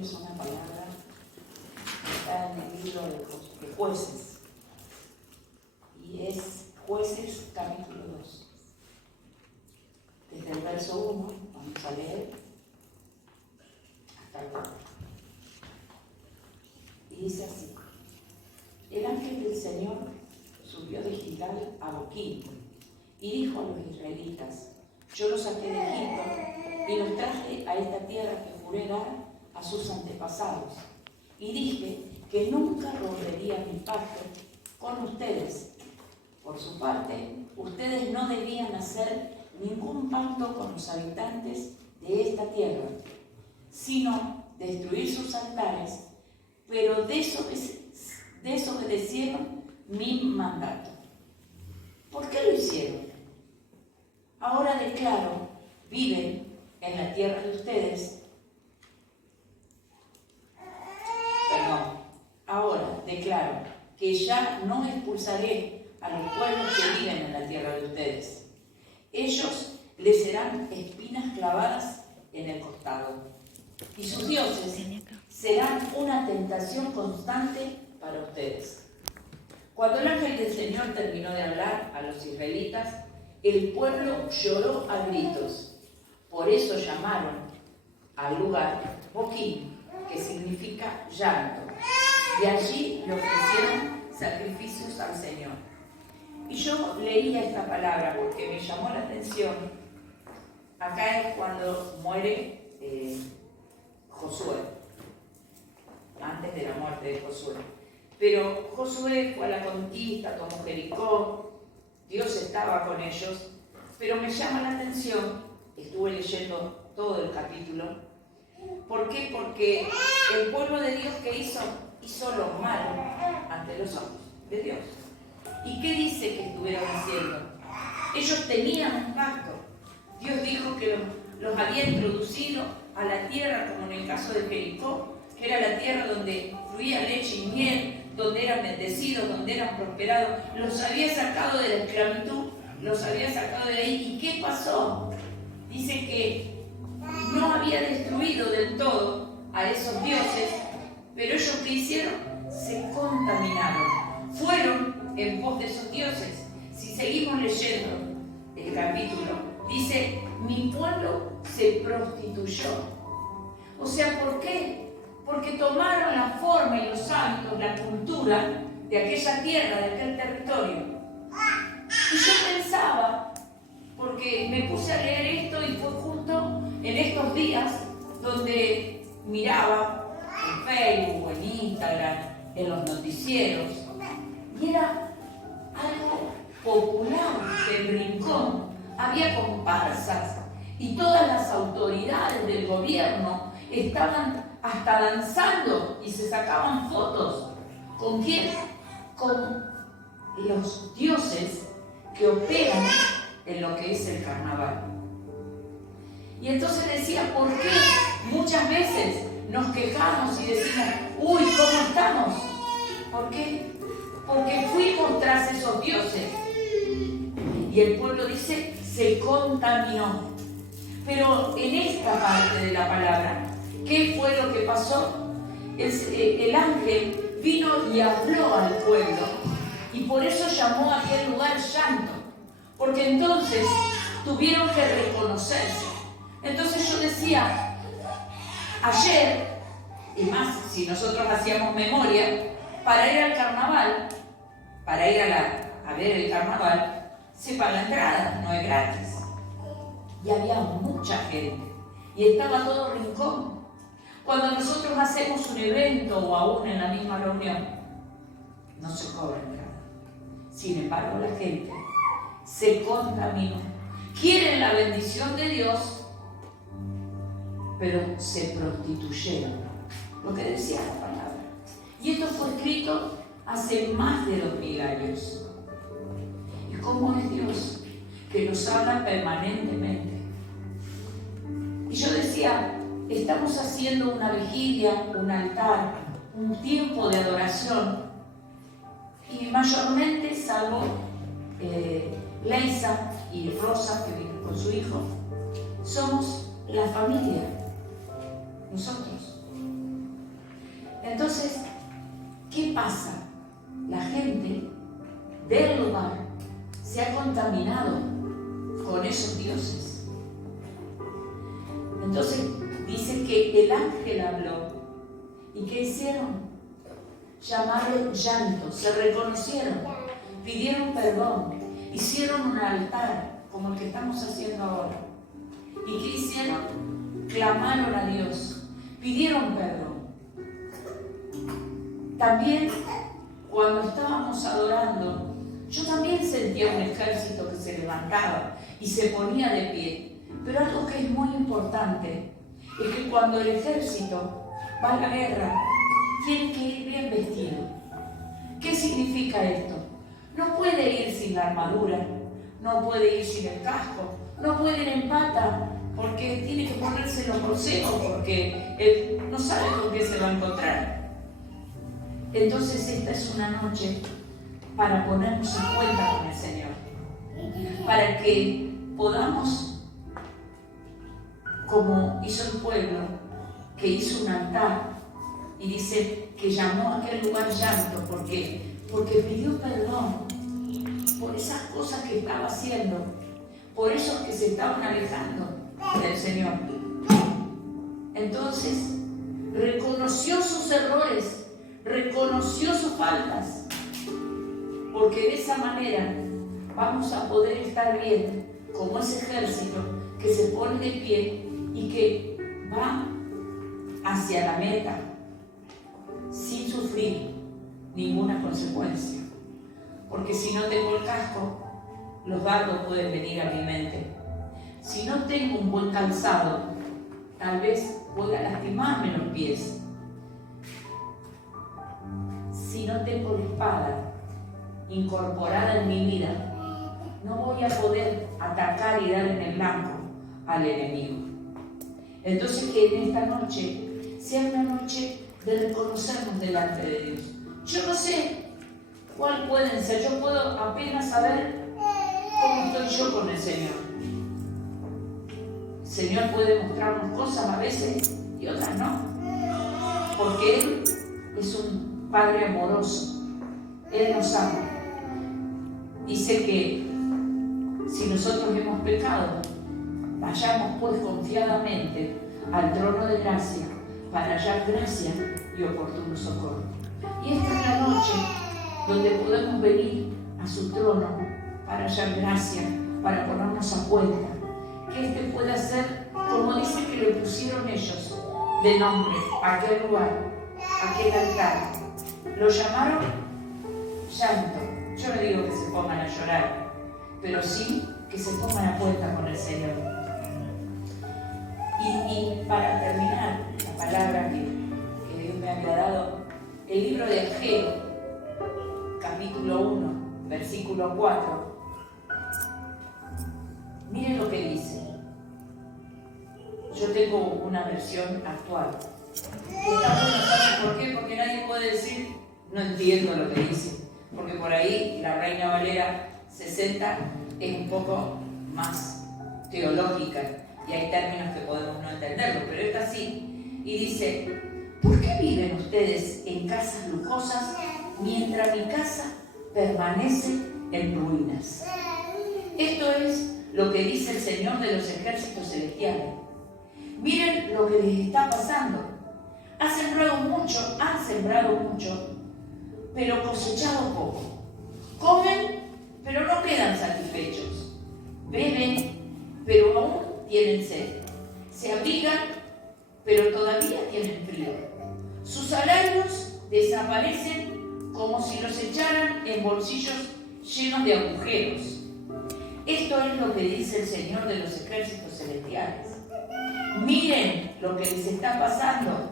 Evangelio es una palabra que está en el libro de Jueces. Y es Jueces capítulo 2. Desde el verso 1, vamos a leer, hasta el 4. Y dice así: el ángel del Señor subió de Gilgal a Boquim y dijo a los israelitas: yo los saqué de Egipto y los traje a esta tierra que juré dar a sus antepasados. Y dije que nunca rompería mi pacto con ustedes. Por su parte, ustedes no debían hacer ningún pacto con los habitantes de esta tierra, sino destruir sus altares, pero desobedecieron mi mandato. ¿Por qué lo hicieron? Ahora declaro, viven en la tierra de ustedes. Ahora declaro que ya no expulsaré a los pueblos que viven en la tierra de ustedes. Ellos les serán espinas clavadas en el costado, y sus dioses serán una tentación constante para ustedes. Cuando el ángel del Señor terminó de hablar a los israelitas, el pueblo lloró a gritos. Por eso llamaron al lugar Boquim, que significa llanto. Y allí le ofrecieron sacrificios al Señor. Y yo leía esta palabra porque me llamó la atención. Acá es cuando muere Josué, antes de la muerte de Josué. Pero Josué fue a la conquista, tomó Jericó, Dios estaba con ellos, pero me llama la atención, estuve leyendo todo el capítulo. ¿Por qué? Porque el pueblo de Dios que hizo lo malo ante los ojos de Dios. ¿Y qué dice que estuvieron haciendo? Ellos tenían un pacto. Dios dijo que los había introducido a la tierra, como en el caso de Jericó, que era la tierra donde fluía leche y miel, donde eran bendecidos, donde eran prosperados. Los había sacado de la esclavitud, los había sacado de ahí. ¿Y qué pasó? Dice que no había destruido del todo a esos dioses, pero ellos ¿qué hicieron? Se contaminaron. Fueron en pos de esos dioses. Si seguimos leyendo el capítulo, dice: mi pueblo se prostituyó. O sea, ¿por qué? Porque tomaron la forma y los hábitos, la cultura de aquella tierra, de aquel territorio. Y yo pensaba, porque me puse a leer esto y fue justo en estos días donde miraba en Facebook, en Instagram, en los noticieros, y era algo popular del rincón. Había comparsas y todas las autoridades del gobierno estaban hasta danzando y se sacaban fotos. ¿Con quién? Con los dioses que operan en lo que es el carnaval. Y entonces decía, ¿por qué muchas veces nos quejamos y decimos, uy, ¿cómo estamos? ¿Por qué? Porque fuimos tras esos dioses. Y el pueblo dice, se contaminó. Pero en esta parte de la palabra, ¿qué fue lo que pasó? El ángel vino y habló al pueblo. Y por eso llamó a aquel lugar llanto. Porque entonces tuvieron que reconocerse. Entonces yo decía, ayer, y más si nosotros hacíamos memoria, para ir al carnaval, para ir a ver el carnaval, se paga entrada, no es gratis. Y había mucha gente, y estaba todo rincón. Cuando nosotros hacemos un evento o aún en la misma reunión, no se cobra entrada. Sin embargo, la gente se contaminó. Quieren la bendición de Dios, pero se prostituyeron. Lo que decía la palabra. Y esto fue escrito hace más de 2000 años. ¿Y cómo es Dios? Que nos habla permanentemente. Y yo decía, estamos haciendo una vigilia, un altar, un tiempo de adoración. Y mayormente, salvo Leisa y Rosa, que vive con su hijo, somos la familia, nosotros. Entonces, ¿qué pasa? La gente del lugar se ha contaminado con esos dioses. Entonces, dice que el ángel habló. ¿Y qué hicieron? Llamaron llanto, se reconocieron, pidieron perdón, hicieron un altar, como el que estamos haciendo ahora. ¿Y qué hicieron? Clamaron a Dios, pidieron perdón. También, cuando estábamos adorando, yo también sentía un ejército que se levantaba y se ponía de pie. Pero algo que es muy importante es que cuando el ejército va a la guerra, tiene que ir bien vestido. ¿Qué significa esto? No puede ir sin la armadura, no puede ir sin el casco, no puede ir en pata, porque tiene que ponerse los borseos, porque él no sabe con qué se va a encontrar. Entonces esta es una noche para ponernos en cuenta con el Señor, para que podamos, como hizo el pueblo, que hizo un altar y dice que llamó a aquel lugar llanto. ¿Por qué? Porque pidió perdón por esas cosas que estaba haciendo, por esos que se estaban alejando del Señor. Entonces, reconoció sus errores, reconoció sus faltas, porque de esa manera vamos a poder estar bien como ese ejército que se pone de pie y que va hacia la meta sin sufrir ninguna consecuencia. Porque si no tengo el casco, los dardos pueden venir a mi mente. Si no tengo un buen calzado, tal vez voy a lastimarme los pies. Si no tengo la espada incorporada en mi vida, no voy a poder atacar y dar en el blanco al enemigo. Entonces, que en esta noche sea una noche de reconocernos delante de Dios. Yo no sé cuál pueden ser, yo puedo apenas saber cómo estoy yo con el Señor. El Señor puede mostrarnos cosas a veces y otras no, porque Él es un Padre amoroso, Él nos ama. Dice que si nosotros hemos pecado, vayamos pues confiadamente al trono de gracia para hallar gracia y oportuno socorro. Y esta es la noche donde podemos venir a su trono para hallar gracia, para ponernos a cuenta. Que este pueda ser, como dice que le pusieron ellos de nombre a aquel lugar, a aquel altar. Lo llamaron llanto. Yo no digo que se pongan a llorar, pero sí que se pongan a cuenta con el Señor. Y para terminar, la palabra que Dios me había dado, el libro de Ageo, capítulo 1, versículo 4. Miren lo que dice. Yo tengo una versión actual. Está bueno, ¿saben por qué? Porque nadie puede decir, no entiendo lo que dice. Porque por ahí la Reina Valera 60 es un poco más teológica y hay términos que podemos no entenderlo, pero esta sí. Y dice, ¿por qué viven ustedes en casas lujosas mientras mi casa permanece en ruinas? Esto es lo que dice el Señor de los ejércitos celestiales. Miren lo que les está pasando. Han sembrado mucho, pero cosechado poco. Comen, pero no quedan satisfechos. Beben, pero aún tienen sed. Se abrigan, pero todavía tienen frío. Sus salarios desaparecen como si los echaran en bolsillos llenos de agujeros. Esto es lo que dice el Señor de los ejércitos celestiales. Miren lo que les está pasando.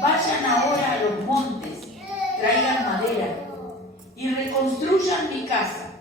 Vayan ahora a los montes, traigan madera y reconstruyan mi casa.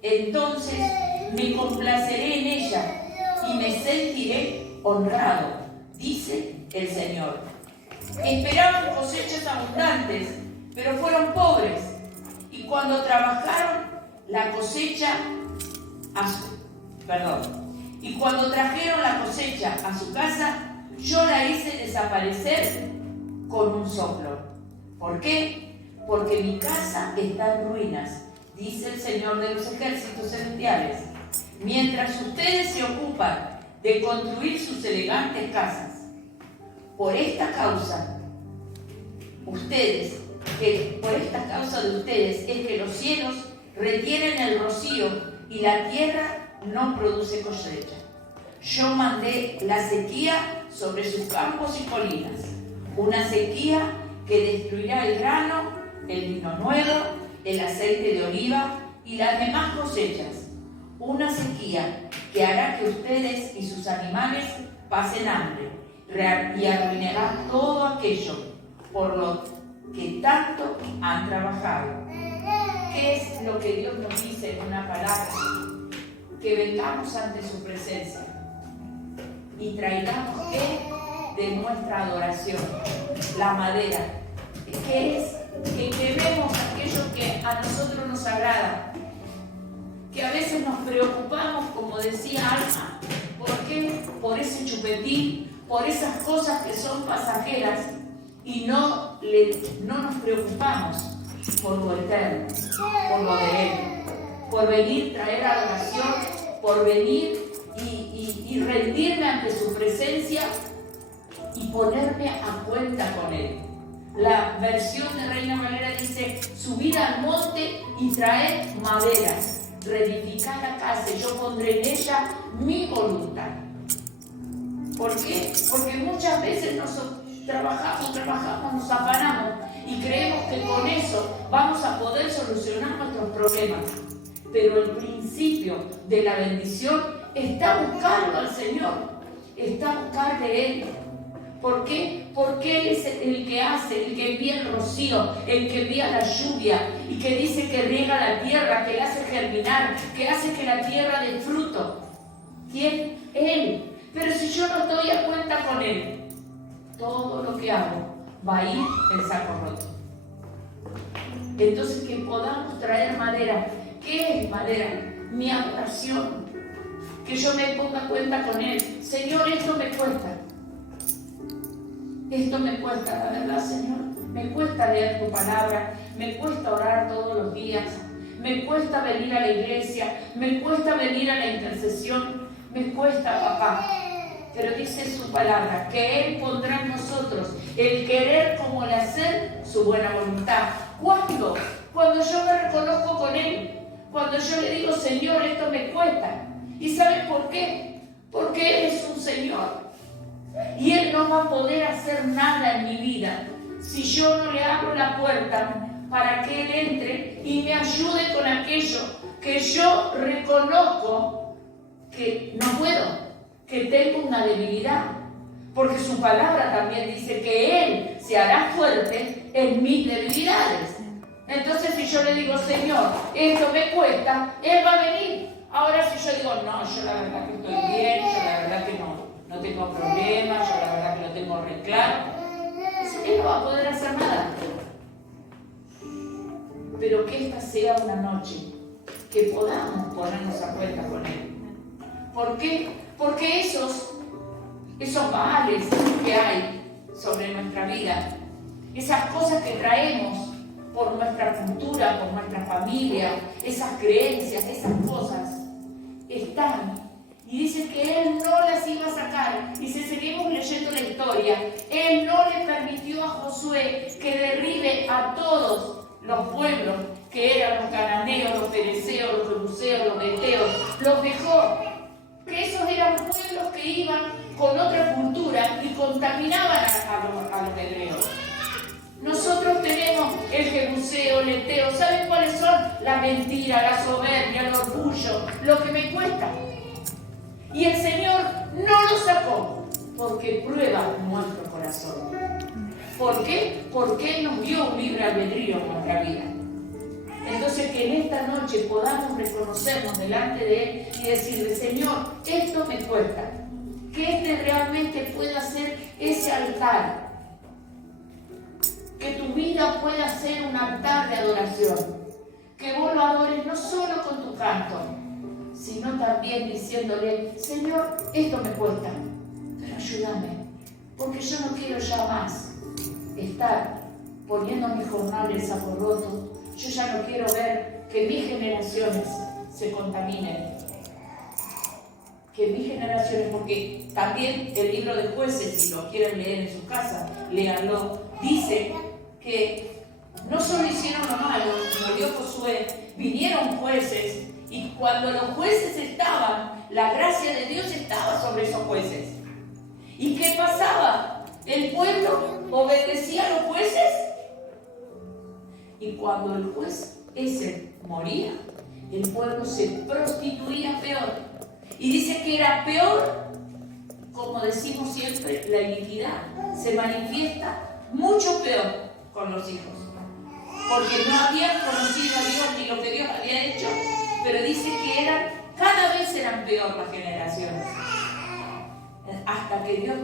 Entonces me complaceré en ella y me sentiré honrado, dice el Señor. Esperaban cosechas abundantes, pero fueron pobres. Y cuando trabajaron la cosecha y cuando trajeron la cosecha a su casa, yo la hice desaparecer con un soplo. ¿Por qué? Porque mi casa está en ruinas, dice el Señor de los ejércitos celestiales. Mientras ustedes se ocupan de construir sus elegantes casas, por esta causa de ustedes es que los cielos retienen el rocío y la tierra no produce cosecha. Yo mandé la sequía sobre sus campos y colinas, una sequía que destruirá el grano, el vino nuevo, el aceite de oliva y las demás cosechas. Una sequía que hará que ustedes y sus animales pasen hambre y arruinará todo aquello por lo que tanto han trabajado. ¿Qué es lo que Dios nos dice en una palabra? Que vengamos ante su presencia y traigamos ¿qué? De nuestra adoración, la madera. ¿Qué es? Que quememos aquello que a nosotros nos agrada. Que a veces nos preocupamos, como decía Alma. ¿Por qué? Por ese chupetín, por esas cosas que son pasajeras y no nos preocupamos por lo eterno, por lo de Él, por venir, traer adoración, por venir y rendirme ante su presencia y ponerme a cuenta con Él. La versión de Reina Valera dice: subid al monte y traed madera, reedificad la casa y yo pondré en ella mi voluntad. ¿Por qué? Porque muchas veces trabajamos, nos afanamos y creemos que con eso vamos a poder solucionar nuestros problemas. Pero el principio de la bendición está buscando al Señor, está buscando de Él. ¿Por qué? Porque Él es el que hace, el que envía el rocío, el que envía la lluvia y que dice que riega la tierra, que la hace germinar, que hace que la tierra dé fruto. ¿Quién? Él. Pero si yo no estoy a cuenta con Él, todo lo que hago va a ir en saco roto. Entonces, que podamos traer madera. ¿Qué es madera? Mi adoración. Que yo me ponga a cuenta con Él. Señor, esto me cuesta. Esto me cuesta, la verdad, Señor. Me cuesta leer tu palabra, me cuesta orar todos los días, me cuesta venir a la iglesia, me cuesta venir a la intercesión, me cuesta, papá. Pero dice su palabra, que Él pondrá en nosotros el querer como el hacer, su buena voluntad. ¿Cuándo? Cuando yo me reconozco con Él, cuando yo le digo: Señor, esto me cuesta. ¿Y sabes por qué? Porque Él es un Señor. Y Él no va a poder hacer nada en mi vida si yo no le abro la puerta para que Él entre y me ayude con aquello que yo reconozco que no puedo, que tengo una debilidad. Porque su palabra también dice que Él se hará fuerte en mis debilidades. Entonces, si yo le digo: Señor, esto me cuesta, Él va a venir. Ahora, si yo digo: no, yo la verdad que estoy bien, yo la verdad que no tengo problemas, yo la verdad que lo tengo re claro, Él no va a poder hacer nada. Pero que esta sea una noche que podamos ponernos a cuenta con Él. ¿Por qué? Porque esos males que hay sobre nuestra vida, esas cosas que traemos por nuestra cultura, por nuestra familia, esas creencias, esas cosas, están. Y dice que Él no las iba a sacar. Y si seguimos leyendo la historia, Él no le permitió a Josué que derribe a todos los pueblos que eran los cananeos, los fereceos, los jebuseos, los beteos. Los dejó. Que esos eran pueblos que iban con otra cultura y contaminaban a los hebreos. Nosotros tenemos el jebuseo, el eteo. ¿Saben cuáles son? La mentira, la soberbia, el orgullo, lo que me cuesta. Y el Señor no lo sacó porque prueba nuestro corazón. ¿Por qué? Porque Él nos dio un libre albedrío en nuestra vida. Entonces, que en esta noche podamos reconocernos delante de Él y decirle: Señor, esto me cuesta. Que realmente pueda ser ese altar. Que tu vida pueda ser un altar de adoración. Que vos lo adores no solo con tu canto, sino también diciéndole: Señor, esto me cuesta, pero ayúdame, porque yo no quiero ya más estar poniendo mi jornal el saco roto. Yo ya no quiero ver que mis generaciones se contaminen. Que mis generaciones, porque también el libro de Jueces, si lo quieren leer en su casa, léanlo, dice que no solo hicieron lo malo, murió Josué, vinieron jueces, y cuando los jueces estaban, la gracia de Dios estaba sobre esos jueces. ¿Y qué pasaba? El pueblo obedecía a los jueces, y cuando el juez ese moría, el pueblo se prostituía peor. Y dice que era peor, como decimos siempre, la iniquidad se manifiesta mucho peor con los hijos. Porque no habían conocido a Dios ni lo que Dios había hecho, pero dice que cada vez eran peor las generaciones. Hasta que Dios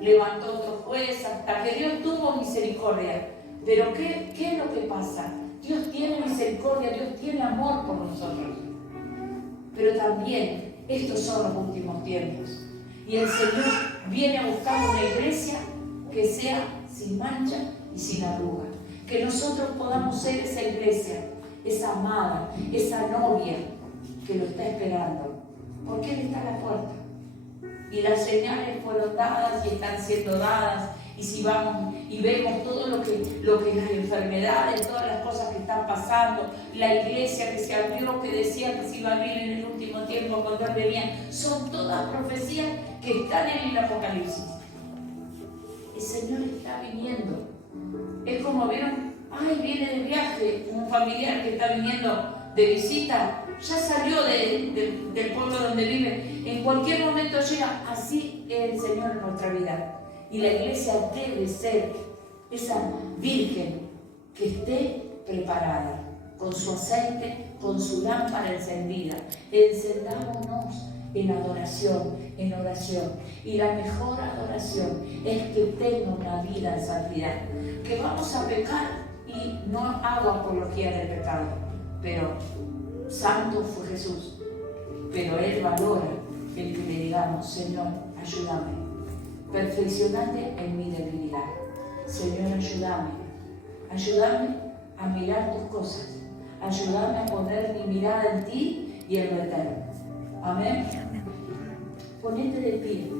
levantó otro juez, hasta que Dios tuvo misericordia. Pero ¿qué es lo que pasa? Dios tiene misericordia, Dios tiene amor por nosotros. Pero también estos son los últimos tiempos. Y el Señor viene a buscar una iglesia que sea sin mancha y sin arruga. Que nosotros podamos ser esa iglesia, esa amada, esa novia que lo está esperando. Porque Él está a la puerta. Y las señales fueron dadas y están siendo dadas. Y si vamos y vemos todo lo que las enfermedades, todas las cosas que están pasando, la iglesia que se abrió, que decía que se iba a abrir en el último tiempo cuando Él venía, son todas profecías que están en el Apocalipsis. El Señor está viniendo. Es como vieron, viene de viaje un familiar que está viniendo de visita, ya salió del pueblo donde vive, en cualquier momento llega. Así es el Señor en nuestra vida. Y la iglesia debe ser esa virgen que esté preparada, con su aceite, con su lámpara encendida. Encendámonos en adoración, en oración. Y la mejor adoración es que tenga una vida en santidad. Que vamos a pecar y no hago apología del pecado, pero santo fue Jesús. Pero Él valora el que le digamos: Señor, ayúdame. Perfeccionate en mi debilidad. Señor, ayúdame a mirar tus cosas. Ayúdame a poner mi mirada en ti y en lo eterno. Amén. Ponete de pie.